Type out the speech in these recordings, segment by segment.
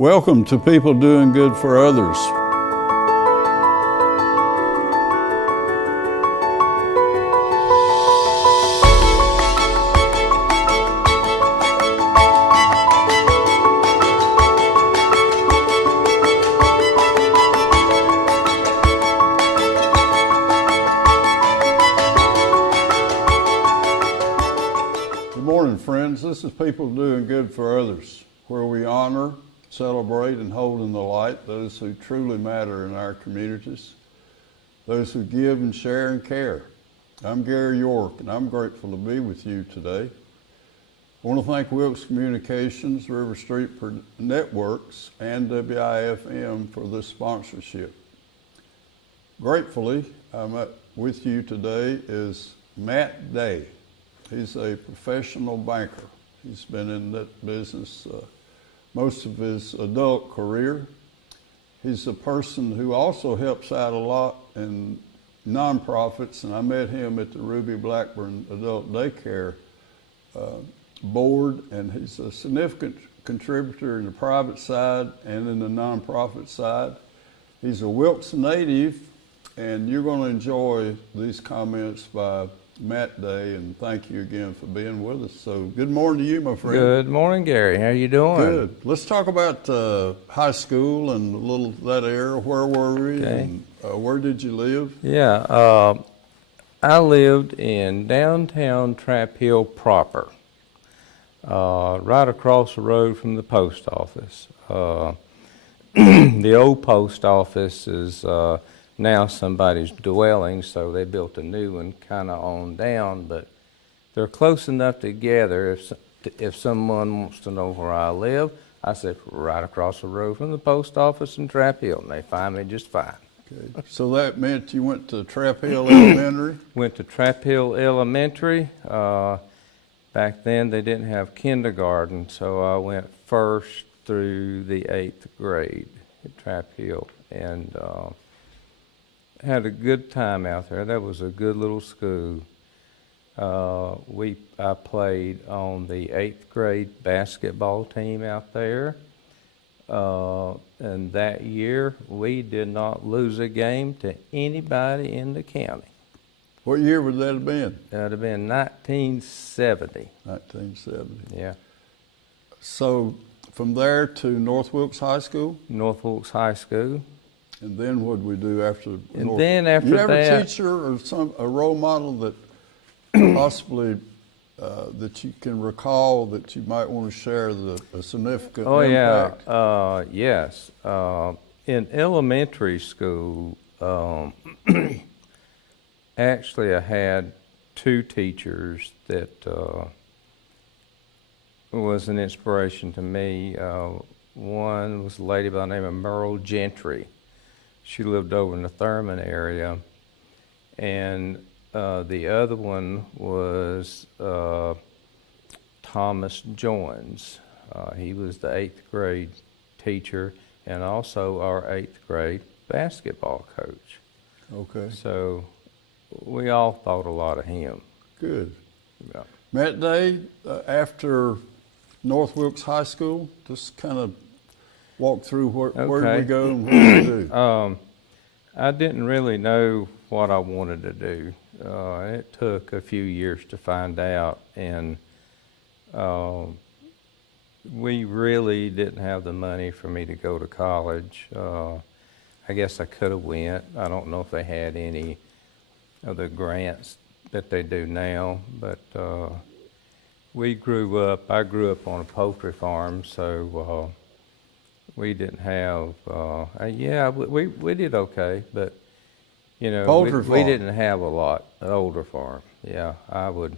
Welcome to People Doing Good for Others. Good morning, friends. This is People Doing Good for Others, where we honor, celebrate, and hold in the light those who truly matter in our communities, those who give and share and care. I'm Gary York, and I'm grateful to be with you today. I want to thank Wilkes Communications, River Street Networks, and WIFM for this sponsorship. Gratefully, with you today is Matt Daye. He's a professional banker. He's been in that business most of his adult career. He's a person who also helps out a lot in nonprofits, and I met him at the Ruby Blackburn Adult Daycare board, and he's a significant contributor in the private side and in the nonprofit side. He's a Wilkes native, and you're going to enjoy these comments by Matt Daye, and thank you again for being with us. So good morning to you, my friend. Good morning, Gary. How you doing? Good. Let's talk about high school and a little that era. Where were we, and where did you live? Yeah, I lived in downtown Trap Hill proper, right across the road from the post office. The old post office is now somebody's dwelling, so they built a new one kind of on down, but they're close enough together. If someone wants to know where I live, I said right across the road from the post office in Trap Hill, and they find me just fine. Okay. So that meant you went to Trap Hill Elementary? Went to Trap Hill Elementary. Back then they didn't have kindergarten, so I went first through the 8th grade at Trap Hill, and had a good time out there. That was a good little school. I played on the 8th grade basketball team out there. And that year, we did not lose a game to anybody in the county. What year would that have been? That would have been 1970. 1970. Yeah. So from there to North Wilkes High School? North Wilkes High School. And then what did we do after? And then after you have that, a teacher or a role model that possibly that you can recall that you might want to share a significant impact? Yes. In elementary school, actually I had two teachers that was an inspiration to me. One was a lady by the name of Merle Gentry. She lived over in the Thurman area, and the other one was Thomas Joins. He was the 8th grade teacher and also our 8th grade basketball coach. Okay. So we all thought a lot of him. Good. Yeah. Matt Daye, after North Wilkes High School, just kind of walk through where did we go and what did we do? I didn't really know what I wanted to do. It took a few years to find out, and we really didn't have the money for me to go to college. I guess I could have went. I don't know if they had any of the grants that they do now, but I grew up on a poultry farm, so we didn't have, we did okay, but, you know, we didn't have a lot, an older farm. Yeah, I would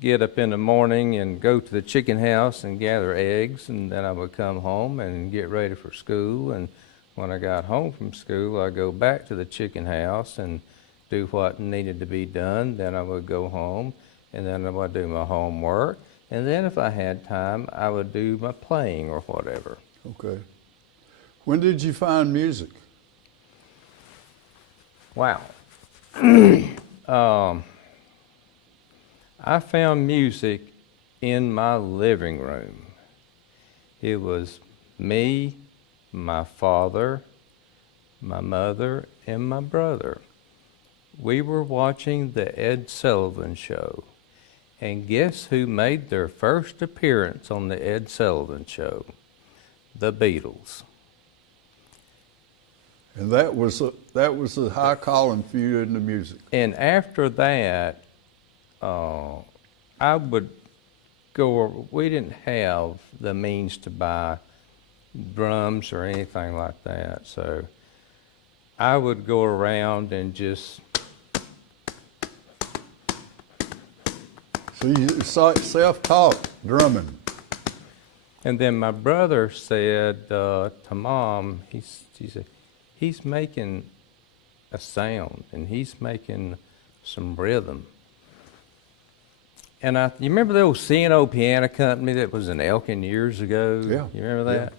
get up in the morning and go to the chicken house and gather eggs, and then I would come home and get ready for school, and when I got home from school, I'd go back to the chicken house and do what needed to be done. Then I would go home, and then I would do my homework, and then if I had time, I would do my playing or whatever. Okay. When did you find music? Wow. I found music in my living room. It was Me, my father, my mother, and my brother. We were watching the Ed Sullivan Show. And guess who made their first appearance on the Ed Sullivan Show? The Beatles. And that was the high calling for you in the music. And after that, I would go. We didn't have the means to buy drums or anything like that, so I would go around and just. So you self-taught drumming. And then my brother said to Mom, he said, he's making a sound and he's making some rhythm. And you remember the old C&O Piano Company that was in Elkin years ago? Yeah. You remember that?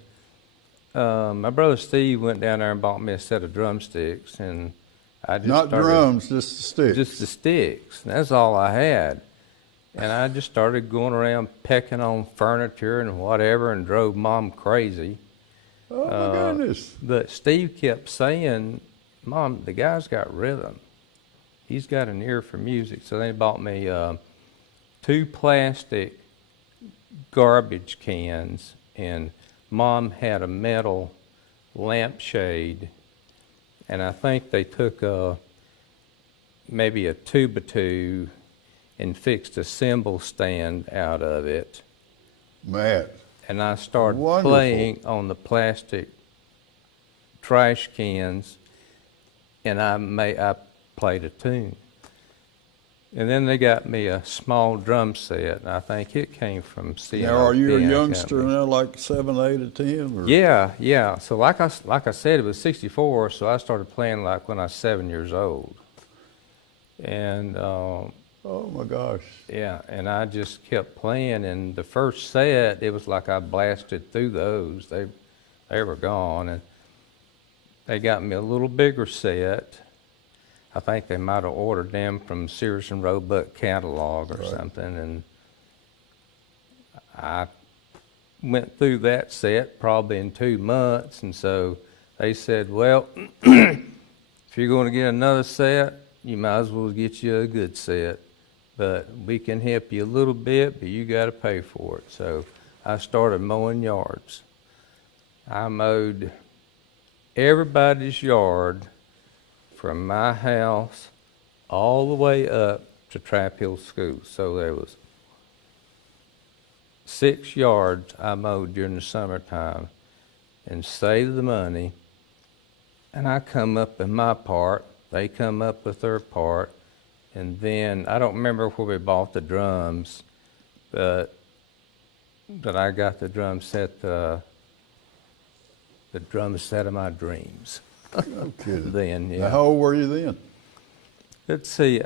Yeah. My brother Steve went down there and bought me a set of drumsticks, and I just Not drums, just the sticks. Just the sticks. And that's all I had. And I just started going around pecking on furniture and whatever and drove Mom crazy. Oh, my goodness. But Steve kept saying, Mom, the guy's got rhythm. He's got an ear for music. So they bought me 2 plastic garbage cans, and Mom had a metal lampshade. And I think they took maybe a 2x2 and fixed a cymbal stand out of it. Matt. And I started Wonderful. playing on the plastic trash cans, and I played a tune. And then they got me a small drum set, and I think it came from C&O. Now, are you a Piano youngster Company. now, like 7, 8, or 10? Or? Yeah. So like I said, it was 64, so I started playing like when I was 7 years old. And Oh, my gosh. yeah, and I just kept playing, and the first set, it was like I blasted through those. They were gone, and they got me a little bigger set. I think they might have ordered them from Sears and Roebuck catalog or something, and I went through that set probably in 2 months, and so they said, well, if you're going to get another set, you might as well get you a good set. But we can help you a little bit, but you got to pay for it. So I started mowing yards. I mowed everybody's yard from my house all the way up to Trap Hill School. So there was 6 yards I mowed during the summertime and saved the money. And I come up in my part, they come up with their part. And then, I don't remember where we bought the drums, but I got the drum set, the drum set of my dreams. No kidding. Then, Now, yeah. how old were you then? Let's see,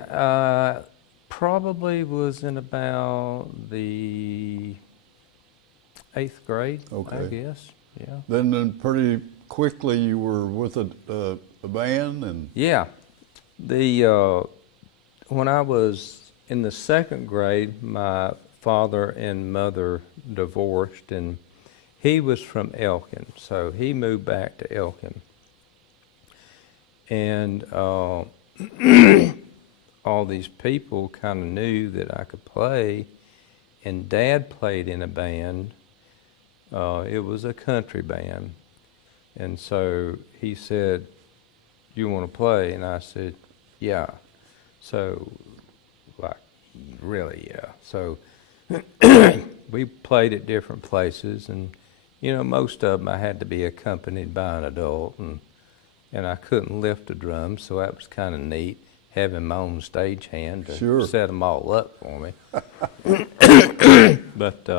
probably was in about the 8th grade, I Okay. guess, yeah. Then pretty quickly you were with a band and... Yeah, when I was in the 2nd grade, my father and mother divorced, and he was from Elkin, so he moved back to Elkin. And all these people kind of knew that I could play, and Dad played in a band. It was a country band. And so he said, you want to play? And I said, yeah. So, like, really, yeah. So we played at different places, and, most of them I had to be accompanied by an adult, and I couldn't lift a drum, so that was kind of neat, having my own stagehand to Sure. set them all up for me. But,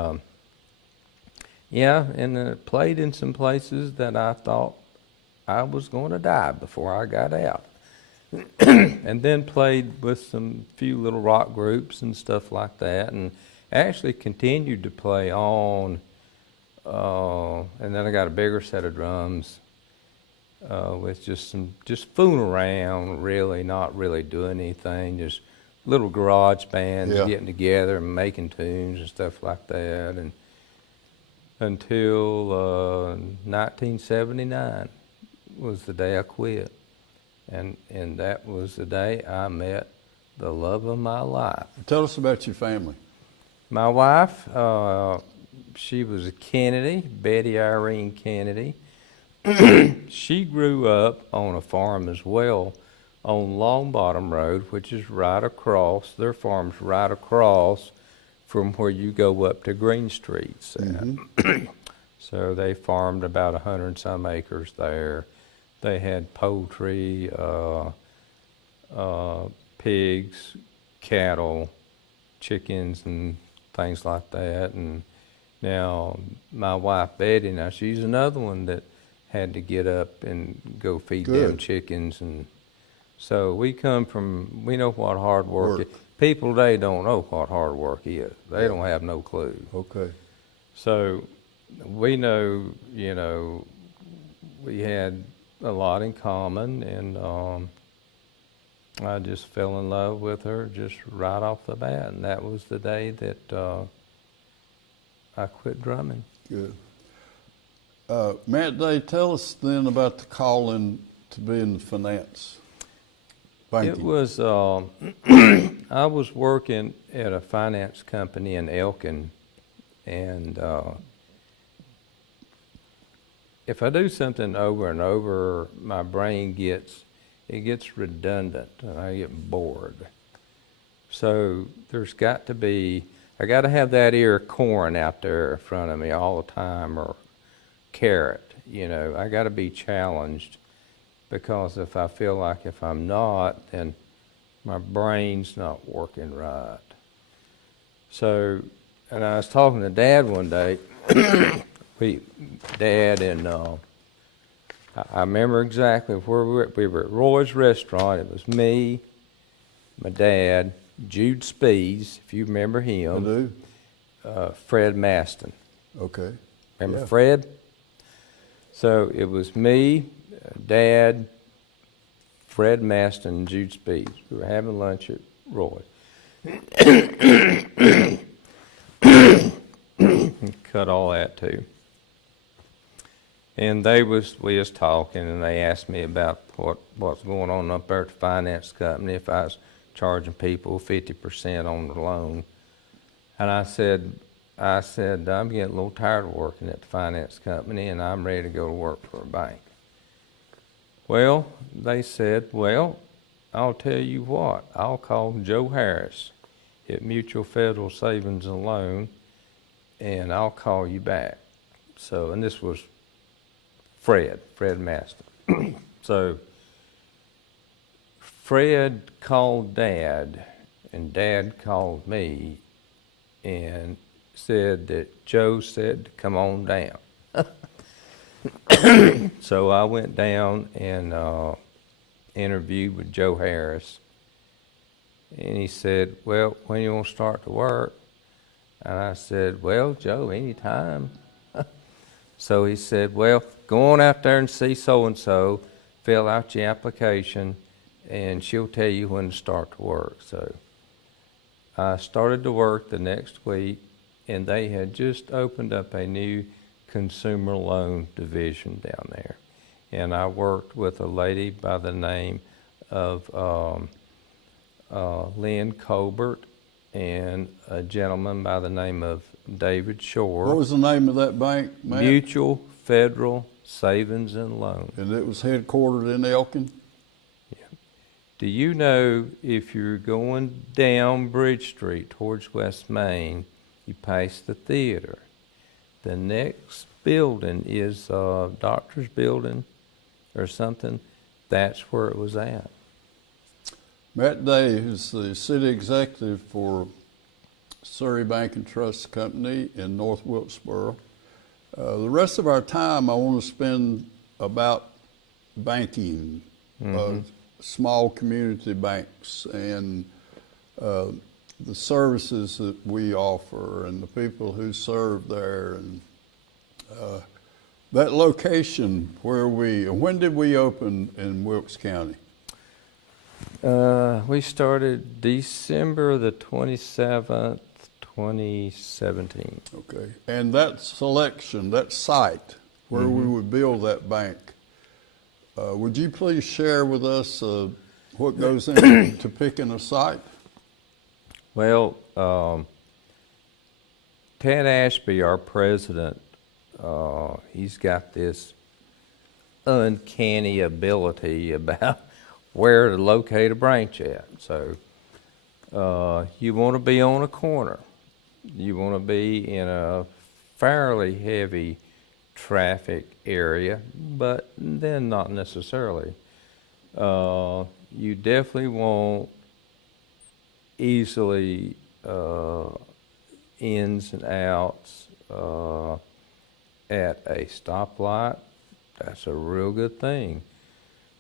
yeah, and played in some places that I thought I was going to die before I got out. And then played with some few little rock groups and stuff like that, and actually continued to play on, and then I got a bigger set of drums with just fooling around, really, not really doing anything, just little garage bands getting together and making tunes and stuff like that, and until 1979 was the day I quit. And that was the day I met the love of my life. Tell us about your family. My wife, she was a Kennedy, Betty Irene Kennedy. She grew up on a farm as well on Long Bottom Road, which is right across, their farm's right across from where you go up to Green Streets. So they farmed about 100 and some acres there. They had poultry, pigs, cattle, chickens, and things like that. And now my wife Betty, now she's another one that had to get up and go feed them chickens. And so we know what hard work is. People today don't know what hard work is. They don't have no clue. Okay. So we know, we had a lot in common, and I just fell in love with her just right off the bat, and that was the day that I quit drumming. Good. Matt Daye, tell us then about the calling to be in finance. Banking. It was, I was working at a finance company in Elkin, and if I do something over and over, my brain gets redundant and I get bored. So there's got to be, I got to have that ear of corn out there in front of me all the time, or carrot, I got to be challenged, because if I feel like if I'm not, then my brain's not working right. So, and I was talking to Dad one day, Dad and I remember exactly where we were. We were at Roy's Restaurant. It was me, my dad, Jude Spees, if you remember him. I do. Fred Maston. Okay. Remember Fred? So it was me, Dad, Fred Maston, and Jude Spees. We were having lunch at Roy. Cut all that too. And we was talking, and they asked me about what's going on up there at the finance company, if I was charging people 50% on the loan. And I said, I'm getting a little tired of working at the finance company, and I'm ready to go to work for a bank. Well, they said, well, I'll tell you what, I'll call Joe Harris at Mutual Federal Savings and Loan, and I'll call you back. So, and this was Fred Maston. So Fred called Dad, and Dad called me and said that Joe said to come on down. So I went down and interviewed with Joe Harris, and he said, well, when you want to start to work? And I said, well, Joe, anytime. So he said, well, go on out there and see so-and-so, fill out your application, and she'll tell you when to start to work. So I started to work the next week, and they had just opened up a new consumer loan division down there. And I worked with a lady by the name of Lynn Colbert, and a gentleman by the name of David Shore. What was the name of that bank, Matt? Mutual Federal Savings and Loan. And it was headquartered in Elkin? Yeah. Do you know, if you're going down Bridge Street towards West Main, you pass the theater. The next building is a doctor's building or something. That's where it was at. Matt Daye is the city executive for Surrey Bank and Trust Company in North Wilkesboro. The rest of our time I want to spend about banking, small community banks, and the services that we offer and the people who serve there, and that location when did we open in Wilkes County? We started December the 27th, 2017. Okay, and that site where we would build that bank. Would you please share with us what goes into picking a site? Well, Ted Ashby, our president, he's got this uncanny ability about where to locate a branch at. So you want to be on a corner. You want to be in a fairly heavy traffic area, but then not necessarily. You definitely want easily ins and outs at a stoplight. That's a real good thing.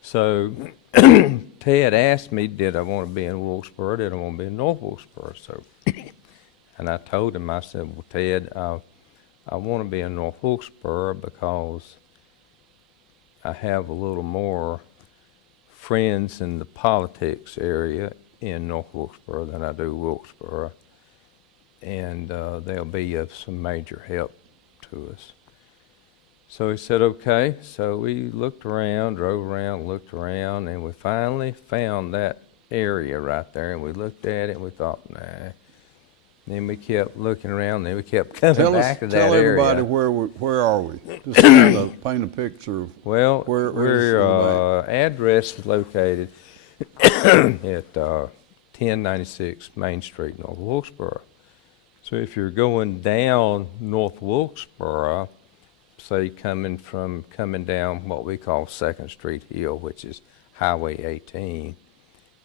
So Ted asked me, did I want to be in Wilkesboro? Did I want to be in North Wilkesboro? So, and I told him, I said, well, Ted, I want to be in North Wilkesboro because I have a little more friends in the politics area in North Wilkesboro than I do Wilkesboro, and they'll be of some major help to us. So he said, okay. So we looked around, drove around, looked around, and we finally found that area right there, and we looked at it and we thought, nah. Then we kept looking around, then we kept coming back to that area. Tell everybody where are we? Just kind of paint a picture of where address is located at 1096 Main Street, North Wilkesboro. So if you're going down North Wilkesboro, say coming down what we call 2nd Street Hill, which is Highway 18,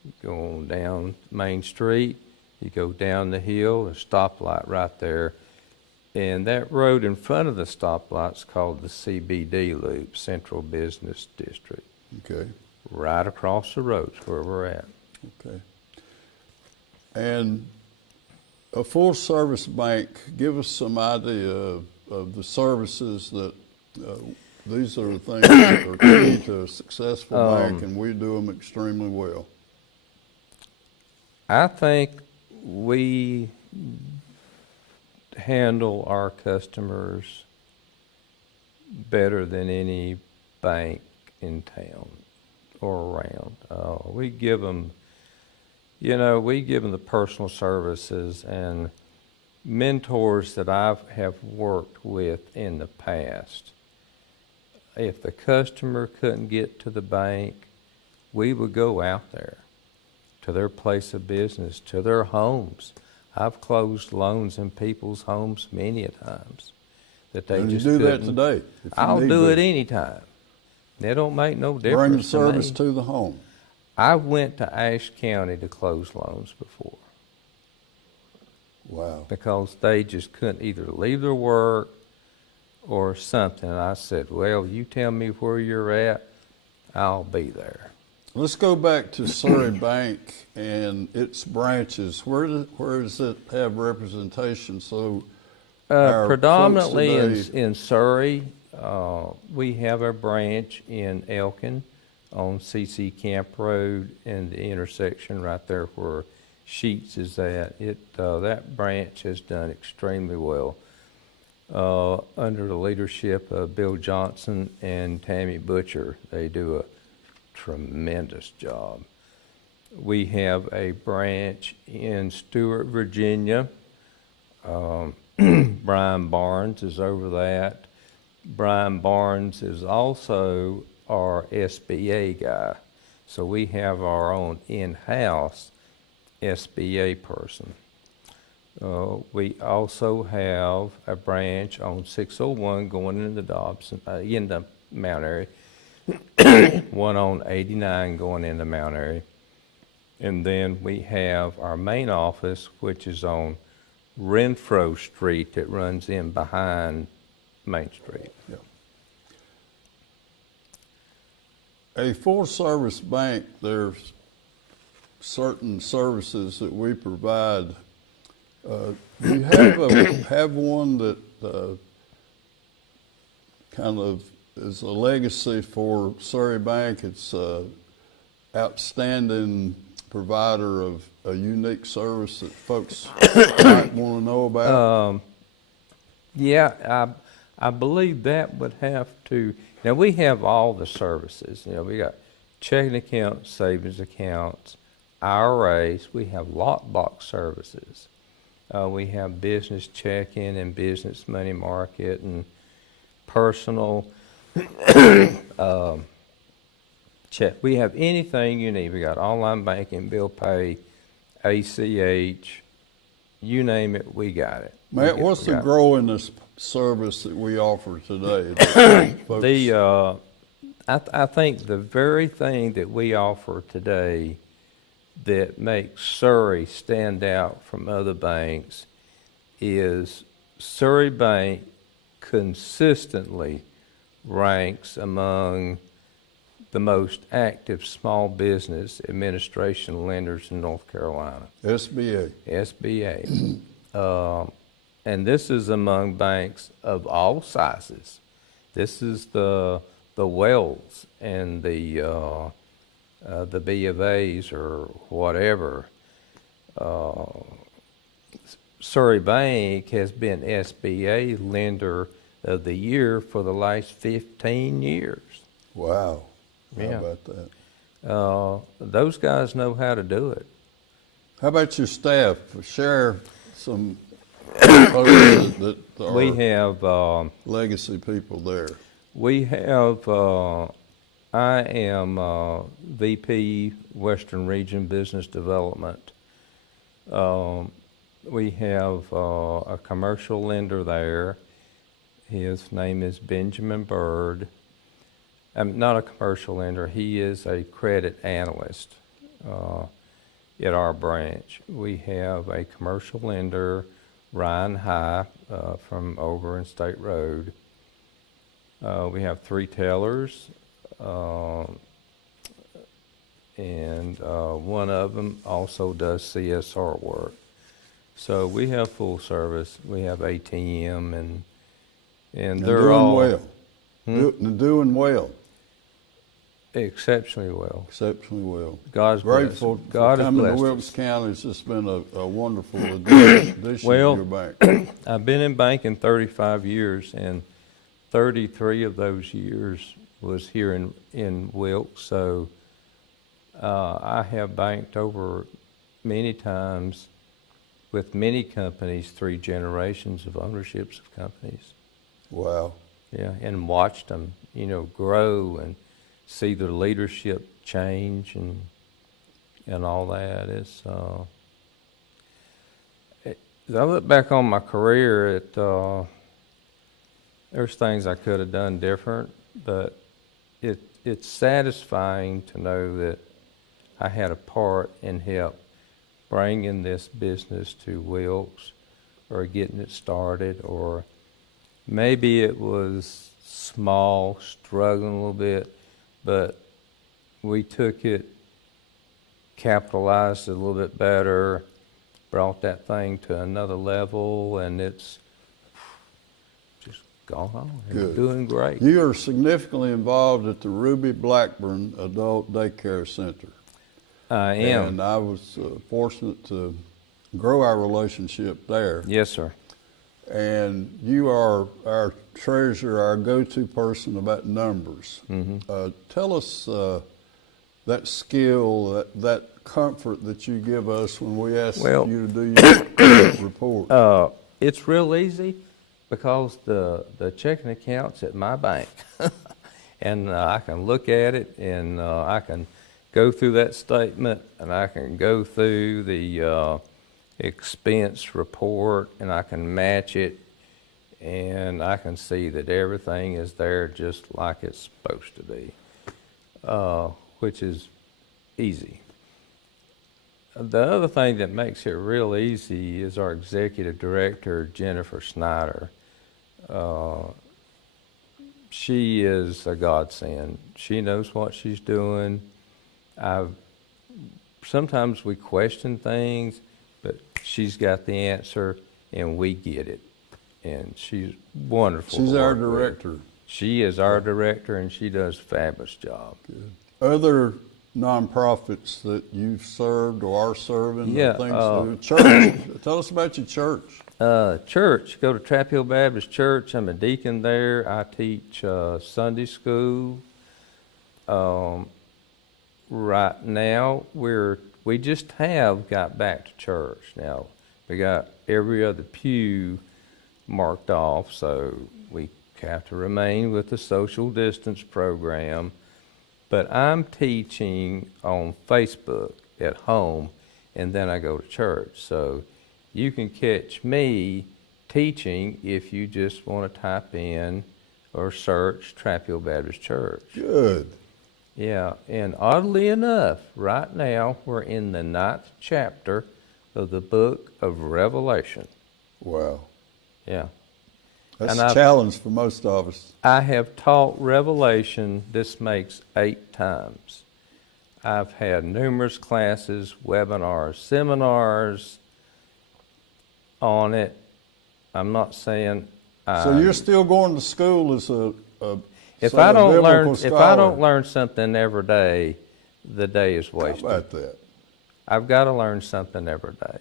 you go on down Main Street, you go down the hill, a stoplight right there, and that road in front of the stoplight is called the CBD Loop, Central Business District. Okay. Right across the road's where we're at. Okay. And a full-service bank, give us some idea of the services that these are the things that are key to a successful bank, and we do them extremely well. I think we handle our customers better than any bank in town or around. We give them the personal services and mentors that I have worked with in the past. If the customer couldn't get to the bank, we would go out there to their place of business, to their homes. I've closed loans in people's homes many a times that they just couldn't. You do that today. I'll do it anytime. It don't make no difference. Bring the service to the home. I went to Ashe County to close loans before. Wow. Because they just couldn't either leave their work or something. And I said, well, you tell me where you're at, I'll be there. Let's go back to Surrey Bank and its branches. Where does it have representation? So predominantly in Surrey. We have a branch in Elkin on CC Camp Road and the intersection right there where Sheets is at. That branch has done extremely well under the leadership of Bill Johnson and Tammy Butcher. They do a tremendous job. We have a branch in Stewart, Virginia. Brian Barnes is over that. Brian Barnes is also our SBA guy. So we have our own in-house SBA person. We also have a branch on 601 going into Dobson, into Mount Airy. One on 89 going into Mount Airy. And then we have our main office, which is on Renfro Street that runs in behind Main Street. Yeah. A full-service bank, there's certain services that we provide. Do you have one that kind of is a legacy for Surrey Bank? It's an outstanding provider of a unique service that folks might want to know about. Yeah, I believe that would have to, now we have all the services. You know, we got checking accounts, savings accounts, IRAs, we have lockbox services. We have business checking and business money market and personal check. We have anything you need. We got online banking, bill pay, ACH, you name it, we got it. Matt, what's the growingest service that we offer today? I think the very thing that we offer today that makes Surrey stand out from other banks is Surrey Bank consistently ranks among the most active small business administration lenders in North Carolina. SBA. SBA. And this is among banks of all sizes. This is the Wells and the B of A's or whatever. Surrey Bank has been SBA Lender of the Year for the last 15 years. Wow. Yeah. How about that? Those guys know how to do it. How about your staff? Share some folks that are We have legacy people there. We have, I am VP Western Region Business Development. We have a commercial lender there. His name is Benjamin Bird. Not a commercial lender, he is a credit analyst at our branch. We have a commercial lender, Ryan High, from over in State Road. We have 3 tellers, and one of them also does CSR work. So we have full service. We have ATM, and they're doing all well. Doing well. Exceptionally well. Exceptionally well. God's grateful blessed. God for has coming to blessed Wilkes us. County. It's just been a wonderful addition to your bank. I've been in banking 35 years, and 33 of those years was here in Wilkes. So I have banked over many times with many companies, 3 generations of ownerships of companies. Wow. Yeah, and watched them, grow and see their leadership change and all that. It's as I look back on my career, there's things I could have done different, but it's satisfying to know that I had a part in help bringing this business to Wilkes or getting it started, or maybe it was small, struggling a little bit, but we took it, capitalized it a little bit better, brought that thing to another level, and it's just gone on and doing great. You are significantly involved at the Ruby Blackburn Adult Daycare Center. I am. And I was fortunate to grow our relationship there. Yes, sir. And you are our treasurer, our go-to person about numbers. Mm-hmm. Tell us that skill, that comfort that you give us when we ask you to do your report. It's real easy because the checking account's at my bank. And I can look at it, and I can go through that statement, and I can go through the expense report, and I can match it, and I can see that everything is there just like it's supposed to be, which is easy. The other thing that makes it real easy is our executive director, Jennifer Snyder. She is a godsend. She knows what she's doing. Sometimes we question things, but she's got the answer, and we get it. And she's wonderful. She's our director. She is our director, and she does a fabulous job. Good. Other nonprofits that you've served or are serving? Yeah, Church. Tell us about your church. Church, go to Trap Hill Baptist Church. I'm a deacon there. I teach Sunday school. Right now, we just have got back to church. Now, we got every other pew marked off, so we have to remain with the social distance program. But I'm teaching on Facebook at home, and then I go to church. So you can catch me teaching if you just want to type in or search Trap Hill Baptist Church. Good. Yeah, and oddly enough, right now we're in the 9th chapter of the book of Revelation. Wow. Yeah. That's a challenge for most of us. I have taught Revelation, this makes 8 times. I've had numerous classes, webinars, seminars on it. I'm not saying So you're still going to school as a if I don't scholar. learn something every day, the day is wasted. How about that? I've got to learn something every day.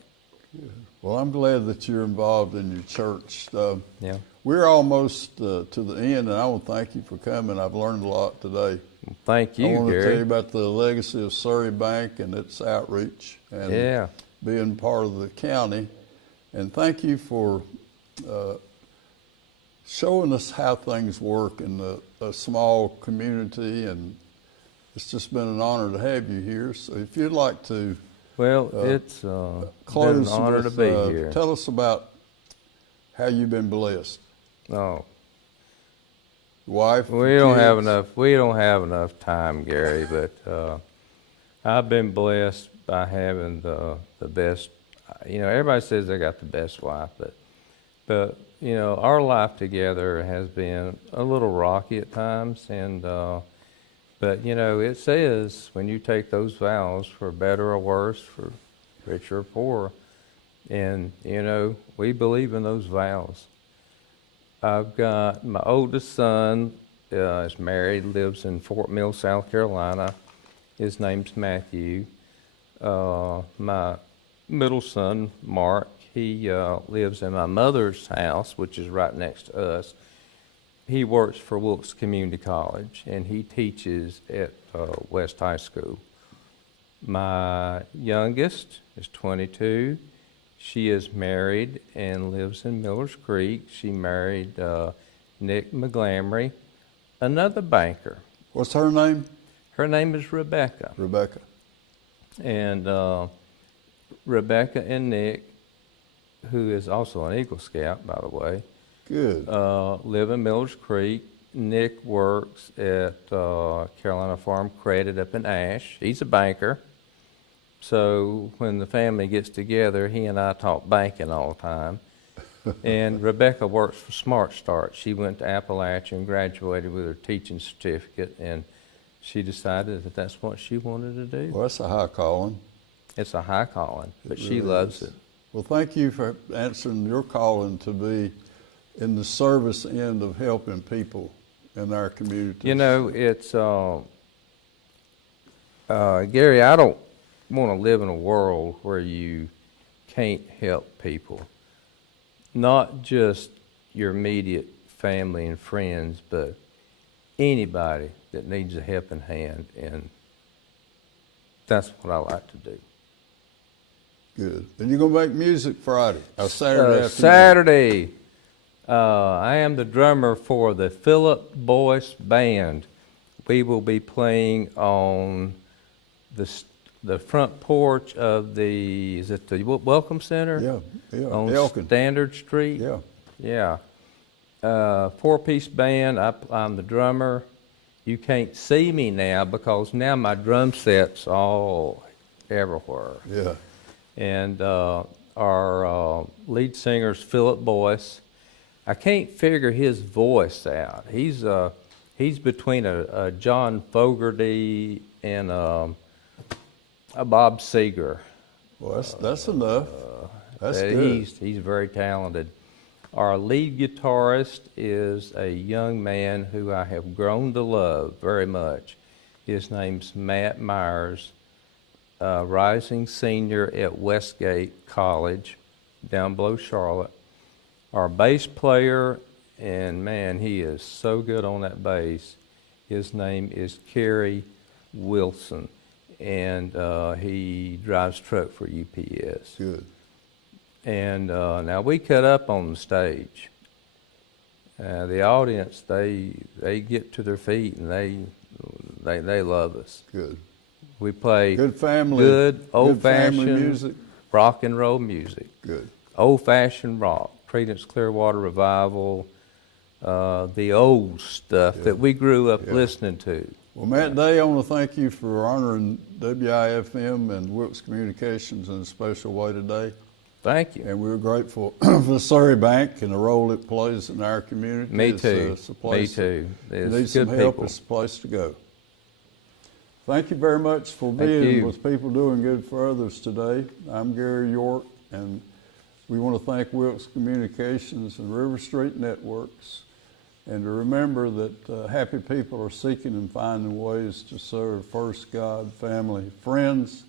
Yeah. Well, I'm glad that you're involved in your church. Yeah. We're almost to the end, and I want to thank you for coming. I've learned a lot today. Well, thank you, Gary. I want to tell you Gary. about the legacy of Surrey Bank and its outreach and being part of the county. And thank you for showing us how things work in a small community. And it's just been an honor to have you here. So if you'd like to it's close been an honor with, to be here. Tell us about how you've been blessed. Oh, Wife. we don't have enough. We don't have enough time, Gary. But I've been blessed by having the best. You know, everybody says they got the best wife, but you know, our life together has been a little rocky at times, and but you know, it says when you take those vows, for better or worse, for richer or poorer, and you know, we believe in those vows. I've got my oldest son is married, lives in Fort Mill, South Carolina. His name's Matthew. My middle son, Mark, he lives in my mother's house, which is right next to us. He works for Wilkes Community College, and he teaches at West High School. My youngest is 22. She is married and lives in Millers Creek. She married Nick McGlamry, another banker. What's her name? Her name is Rebecca. Rebecca. And Rebecca and Nick, who is also an Eagle Scout, by the way, Good. live in Millers Creek. Nick works at Carolina Farm Credit up in Ash. He's a banker. So when the family gets together, he and I talk banking all the time. And Rebecca works for Smart Start. She went to Appalachia and graduated with her teaching certificate, and she decided that that's what she wanted to do. Well, that's a high calling. It's a high calling, but It she really loves is. it. Well, thank you for answering your calling to be in the service end of helping people in our communities. You know, it's, Gary, I don't want to live in a world where you can't help people. Not just your immediate family and friends, but anybody that needs a helping hand, and that's what I like to do. Good. And you're going to make music Friday, Saturday afternoon. Saturday. I am the drummer for the Philip Boyce Band. We will be playing on the front porch of is it the Welcome Center? Yeah, On Elkin. Standard Street? Yeah. Yeah. 4-piece band. I'm the drummer. You can't see me now because now my drum set's all everywhere. Yeah. And our lead singer's Philip Boyce. I can't figure his voice out. He's between a John Fogerty and a Bob Seger. Well, that's enough. That's good. He's very talented. Our lead guitarist is a young man who I have grown to love very much. His name's Matt Myers, rising senior at Westgate College down below Charlotte. Our bass player, and man, he is so good on that bass. His name is Kerry Wilson, and he drives truck for UPS. Good. And now we cut up on the stage. The audience, they get to their feet and they love us. Good. We play Good family. good old-fashioned music. rock and roll music. Good. Old-fashioned rock, Creedence Clearwater Revival, the old stuff that we grew up listening to. Well, Matt Daye, I want to thank you for honoring WIFM and Wilkes Communications in a special way today. Thank you. And we're grateful for the Surrey Bank and the role it plays in our community. Me too. It's a place Me too. If you It's need good some help, people. it's a place to go. Thank you very much for Thank being you. with People Doing Good for Others today. I'm Gary York, and we want to thank Wilkes Communications and River Street Networks, and to remember that happy people are seeking and finding ways to serve first God, family, friends,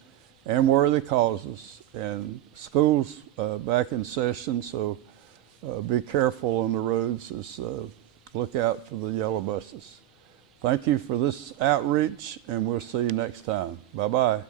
and worthy causes. And school's back in session, so be careful on the roads. Look out for the yellow buses. Thank you for this outreach, and we'll see you next time. Bye-bye.